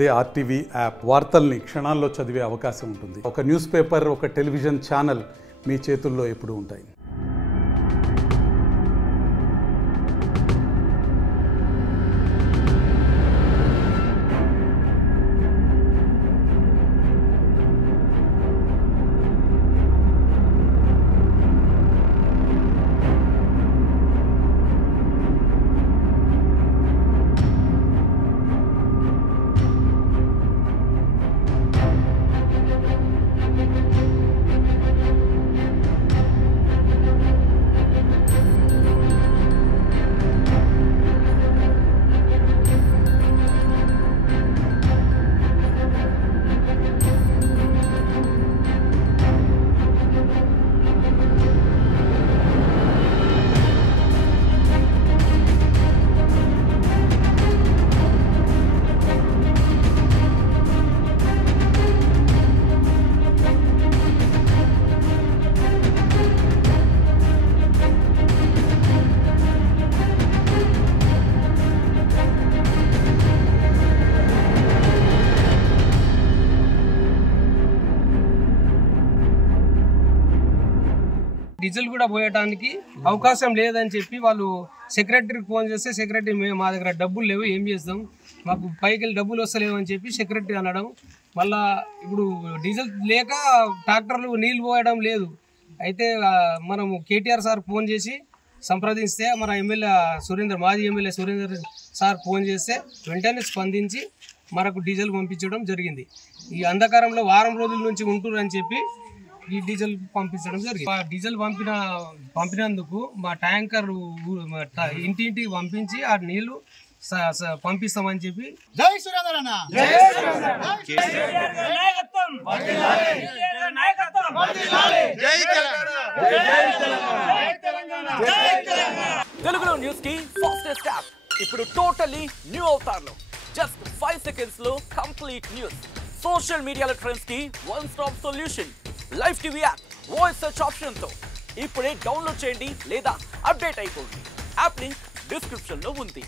అదే RTV app వార్తల్ని క్షణాల్లో చదివే అవకాశం ఉంటుంది. ఒక న్యూస్ పేపర్, ఒక టెలివిజన్ ఛానల్ మీ చేతుల్లో ఎప్పుడూ ఉంటాయి. డీజిల్ కూడా పోయడానికి అవకాశం లేదని చెప్పి వాళ్ళు సెక్రటరీకి ఫోన్ చేస్తే సెక్రటరీ మా దగ్గర డబ్బులు లేవు, ఏం చేస్తాం, మాకు పైకి వెళ్ళి డబ్బులు వస్తలేవు అని చెప్పి సెక్రటరీ అనడం. మళ్ళా ఇప్పుడు డీజిల్ లేక ట్రాక్టర్లు నీళ్ళు పోయడం లేదు. అయితే మనము కేటీఆర్ సార్ ఫోన్ చేసి సంప్రదిస్తే మన మాజీ ఎమ్మెల్యే సురేందర్ సార్ ఫోన్ చేస్తే వెంటనే స్పందించి మనకు డీజిల్ పంపించడం జరిగింది. ఈ అంధకారంలో వారం రోజుల నుంచి ఉంటురని చెప్పి ఈ డీజిల్ పంపించడం జరిగింది. డీజిల్ పంపినందుకు మా ట్యాంకర్ ఇంటింటికి పంపించి ఆ నీళ్లు పంపిస్తామని చెప్పి జై సురేందర్ అన్న తెలుగులో న్యూస్ కి ఫాస్టెస్ట్ యాప్ ఇప్పుడు టోటలీ న్యూ అవతార్లో జస్ట్ 5 సెకండ్స్ లో కంప్లీట్ న్యూస్. సోషల్ మీడియాలో ట్రెండ్స్ కి one stop solution. Live TV app voice search option తో ఇప్పుడే డౌన్లోడ్ చేయండి లేదా అప్డేట్ అయిపోండి. యాప్ లింక్ డిస్క్రిప్షన్ లో ఉంది.